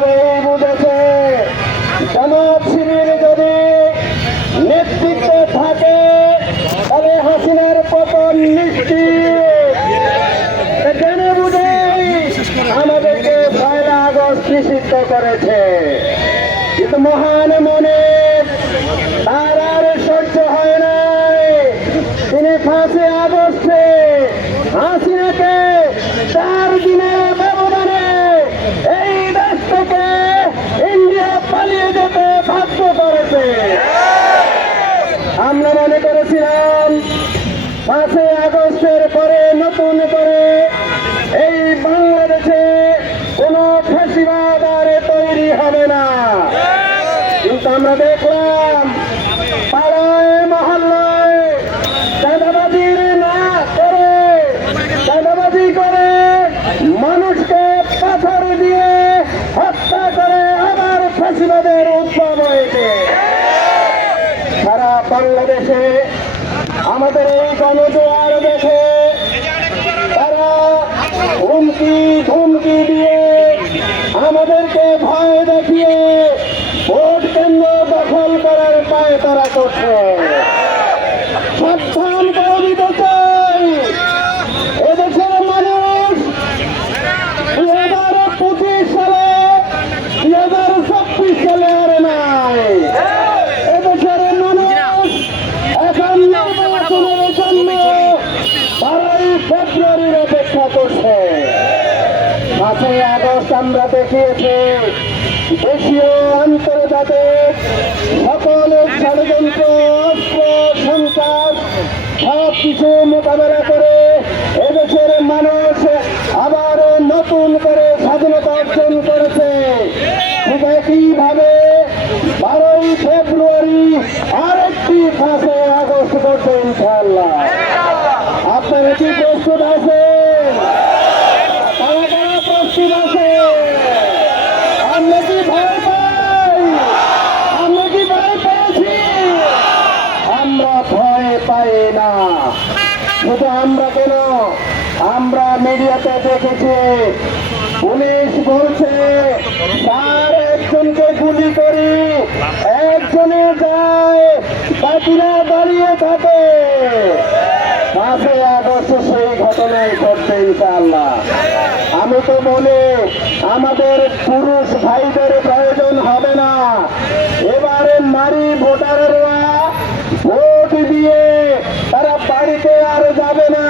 ভালোভাবেই বুঝেছে জামাত শিবির যদি নেতৃত্বে থাকে তাহলে হাসিনার পতন নিশ্চিত। জেনে বুঝে আমাদেরকে ১লা আগস্ট নিষিদ্ধ করেছে, কিন্তু মহান মনে তার আর সহ্য হয় নাই। তিনি ৫ই আগস্টে হাসিনাকে ৪ দিনের ব্যবধানে এই দেশ থেকে ইন্ডিয়া পালিয়ে যেতে বাধ্য করেছে। আমরা মনে করেছিলাম ৫ই আগস্টের পরে নতুন করে এই বাংলাদেশে কোনো ফ্যাসিবাদ আর তৈরি হবে না, কিন্তু আমরা দেখলাম পাড়ায় মহল্লায় চাঁদাবাজি না করে চাঁদাবাজি করে মানুষকে পাথর দিয়ে হত্যা করে আবার ফ্যাসিবাদের উদ্ভব হয়েছে। সারা বাংলাদেশে আমাদের এই গণজোয়ার দেখে তারা হুমকি ধুমকি দিয়ে আমাদেরকে ভয় দেখিয়ে ভোট কেন্দ্র দখল করার পায় তারা করছে। সাবধান করে দিতে চাই, এদেশের মানুষ ২০২৫ সালে ২০২৬ সালে আর নাই। এদেশের মানুষ এখন নির্বাচনের জন্য ১২ই ফেব্রুয়ারির অপেক্ষা করছে। ৫ই আগস্ট আমরা দেখিয়েছি দেশীয় আন্তর্জাতিক সকল ষড়যন্ত্র অস্ত্র সন্ত্রাস সব কিছু মোকাবেলা করে এদেশের মানুষ আবার নতুন করে স্বাধীনতা অর্জন করেছে। ঠিক একইভাবে ১২ই ফেব্রুয়ারি আরেকটি ৫ই আগস্ট করছে ইনশাআল্লাহ। আপনারা কি প্রস্তুত আছেন? কারা কারা প্রস্তুত আছে? আমরা কি ভয় পাই? আমরা কি ভয় পেয়েছি? আমরা ভয় পাই না। শুধু আমরা কেন, আমরা মিডিয়াতে দেখেছি পুলিশ বলছে তার একজনকে গুলি করি, একজনে যায় বাকিরা দাঁড়িয়ে থাকে। ৫ই আগস্ট সেই ঘটনায় ঘটবে ইনশাআল্লাহ। আমি তো বলি আমাদের পুরুষ ভাইদের প্রয়োজন হবে না, এবারে নারী ভোটাররা ভোট দিয়ে তারা বাড়িতে আর যাবে না।